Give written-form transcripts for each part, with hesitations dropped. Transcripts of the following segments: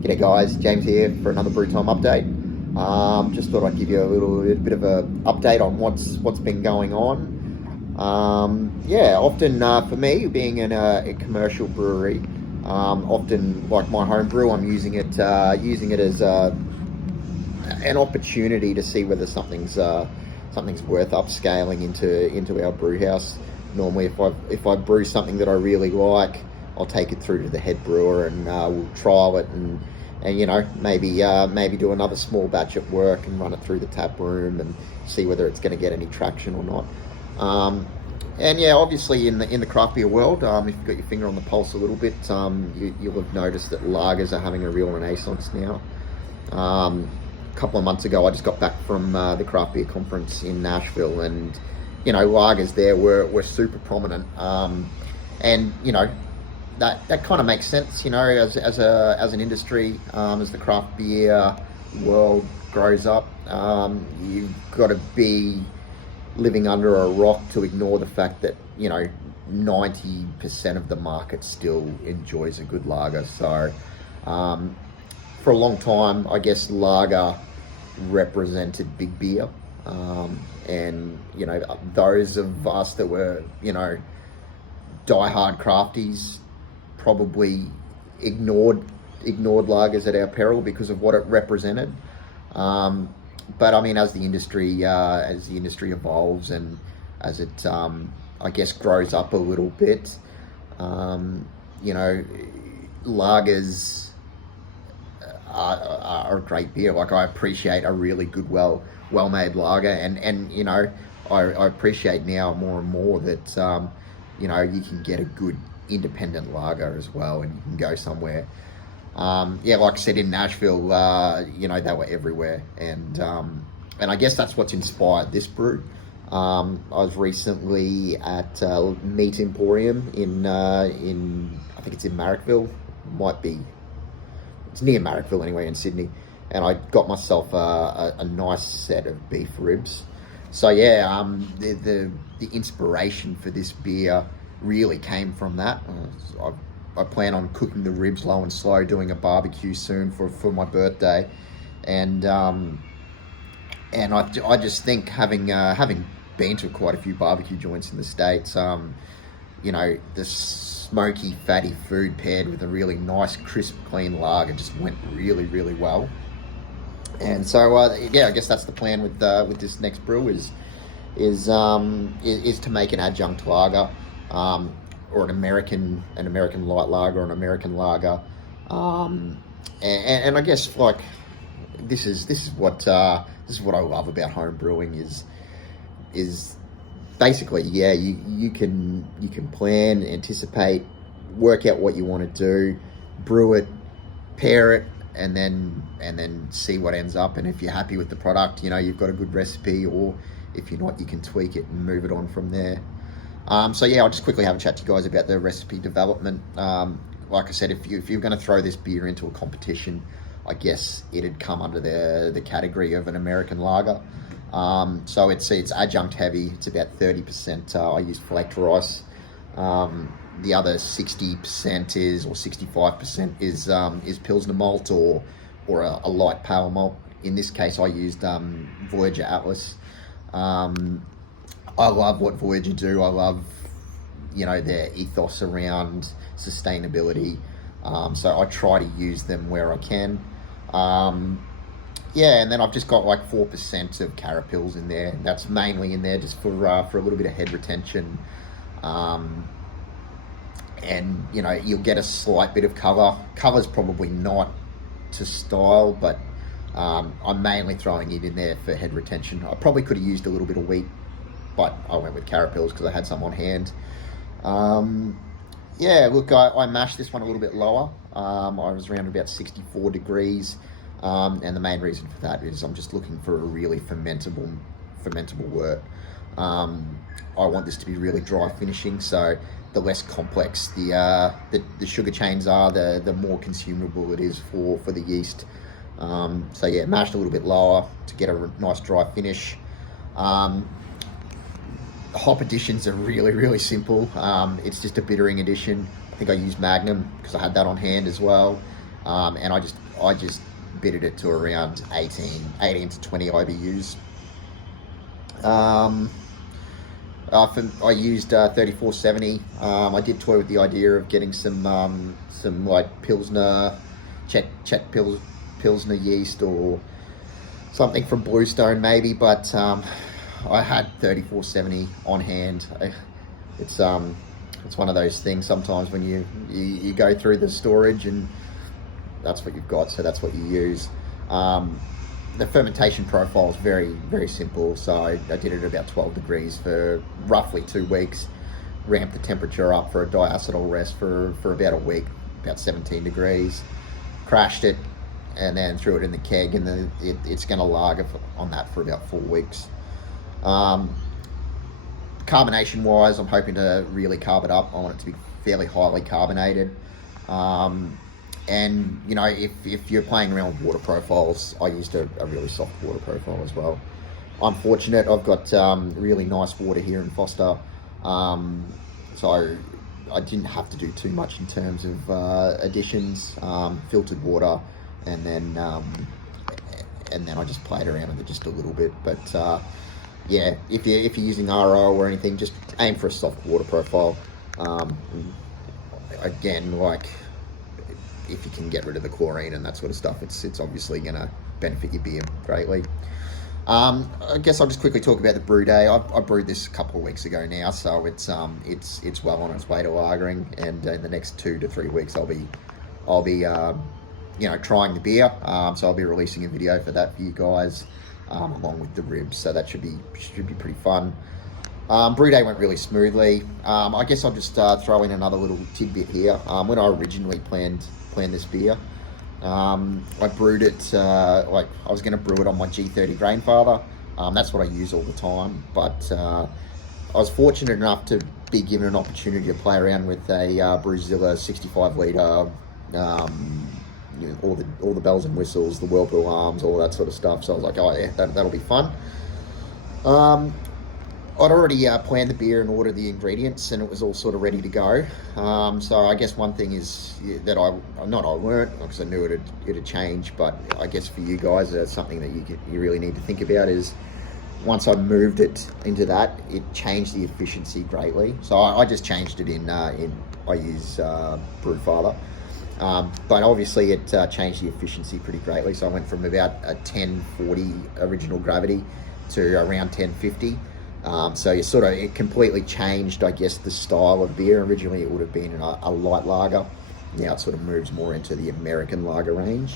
G'day guys, James here for another Brew Time update. Just thought I'd give you a little bit of a update on what's been going on. Often for me, being in a commercial brewery, often like my home brew, I'm using it as an opportunity to see whether something's worth upscaling into our brew house. Normally, if I brew something that I really like, I'll take it through to the head brewer and we'll trial it and maybe do another small batch at work and run it through the tap room and see whether it's going to get any traction or not. Obviously in the craft beer world, if you've got your finger on the pulse a little bit, you'll have noticed that lagers are having a real renaissance now. A couple of months ago, I just got back from the craft beer conference in Nashville, and lagers there were super prominent, and that kind of makes sense, as an industry, as the craft beer world grows up. You've got to be living under a rock to ignore the fact that 90% of the market still enjoys a good lager. So for a long time, I guess lager represented big beer, and those of us that were diehard crafties probably ignored lagers at our peril because of what it represented. But I mean, as the industry evolves and as it I guess grows up a little bit, lagers are a great beer. Like, I appreciate a really good, well-made lager, and I appreciate now more and more that you can get a good independent lager as well, and you can go somewhere. Like I said, in Nashville, they were everywhere, and I guess that's what's inspired this brew. I was recently at Meat Emporium in I think it's in Marrickville, it's near Marrickville anyway, in Sydney, and I got myself a nice set of beef ribs. So the inspiration for this beer really came from that. I plan on cooking the ribs low and slow, doing a barbecue soon for my birthday, and I just think having been to quite a few barbecue joints in the States, the smoky, fatty food paired with a really nice, crisp, clean lager just went really, really well. And so I guess that's the plan with this next brew is to make an adjunct lager, or an American light lager, or an American lager, and I guess like this is what I love about home brewing is basically you can plan, anticipate, work out what you want to do, brew it, pair it, and then see what ends up. And if you're happy with the product, you've got a good recipe, or if you're not, you can tweak it and move it on from there. I'll just quickly have a chat to you guys about the recipe development. Like I said, if you're going to throw this beer into a competition, I guess it'd come under the category of an American lager. So it's adjunct heavy. It's about 30%. I use flaked rice. The other 60% or 65% is Pilsner malt or a light pale malt. In this case, I used Voyager Atlas. I love what Voyager do. I love their ethos around sustainability. So I try to use them where I can. And then I've just got like 4% of carapils in there. That's mainly in there just for a little bit of head retention. And you'll get a slight bit of cover. Cover's probably not to style, but I'm mainly throwing it in there for head retention. I probably could have used a little bit of wheat, but I went with carapils because I had some on hand. I mashed this one a little bit lower. I was around about 64 degrees. And the main reason for that is I'm just looking for a really fermentable wort. I want this to be really dry finishing, so the less complex the sugar chains are, the more consumable it is for the yeast. Mashed a little bit lower to get a nice dry finish. Hop additions are really, really simple. It's just a bittering addition. I think I used Magnum because I had that on hand as well. and I just bitted it to around 18 to 20 IBUs. I used 3470. I did toy with the idea of getting some like Pilsner, Czech Pilsner yeast or something from Bluestone maybe, but I had 3470 on hand. It's one of those things sometimes when you go through the storage and that's what you've got, so that's what you use. The fermentation profile is very, very simple. So I did it at about 12 degrees for roughly 2 weeks, ramped the temperature up for a diacetyl rest for about a week, about 17 degrees, crashed it, and then threw it in the keg, and then it's going to lager on that for about 4 weeks. Carbonation wise, I'm hoping to really carb it up. I want it to be fairly highly carbonated. And you know, if you're playing around with water profiles, I used a really soft water profile as well. I'm fortunate, I've got really nice water here in Foster, so I didn't have to do too much in terms of additions. Filtered water, and then I just played around with it just a little bit. But yeah, if you're using RO or anything, just aim for a soft water profile. Again, like, if you can get rid of the chlorine and that sort of stuff, it's obviously going to benefit your beer greatly. I guess I'll just quickly talk about the brew day. I brewed this a couple of weeks ago now, so it's well on its way to lagering, and in the next 2 to 3 weeks I'll be trying the beer. So I'll be releasing a video for that for you guys, along with the ribs. So that should be pretty fun. Brew day went really smoothly. I guess I'll just throw in another little tidbit here. When I originally planned this beer, I brewed it like I was going to brew it on my G30 Grainfather. That's what I use all the time, but I was fortunate enough to be given an opportunity to play around with a Brewzilla 65 litre, all the bells and whistles, the whirlpool arms, all that sort of stuff. So I was like, oh yeah, that'll be fun. I'd already planned the beer and ordered the ingredients, and it was all sort of ready to go. So I guess one thing is that I learned, because I knew it'd change, but I guess for you guys, something that you really need to think about is, once I moved it into that, it changed the efficiency greatly. So I just changed it I use Brewfather. But obviously it changed the efficiency pretty greatly. So I went from about a 1040 original gravity to around 1050. So it completely changed, I guess, the style of beer. Originally it would have been a light lager. Now it sort of moves more into the American lager range.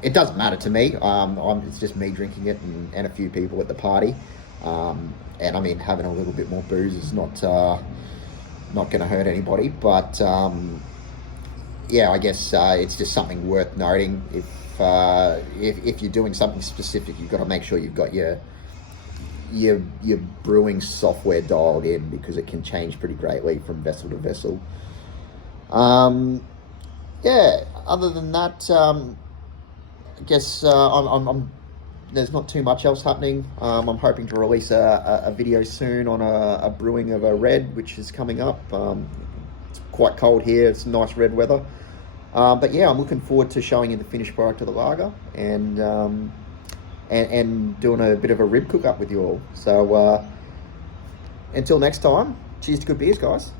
It doesn't matter to me. It's just me drinking it and a few people at the party. And I mean, having a little bit more booze is not going to hurt anybody. But yeah, I guess it's just something worth noting. If you're doing something specific, you've got to make sure you've got your brewing software dialed in, because it can change pretty greatly from vessel to vessel. Yeah, other than that, I guess there's not too much else happening. I'm hoping to release a video soon on a brewing of a red, which is coming up. It's quite cold here, it's nice red weather. But yeah, I'm looking forward to showing you the finished product of the lager, and doing a bit of a rib cook up with you all. So until next time, cheers to good beers, guys.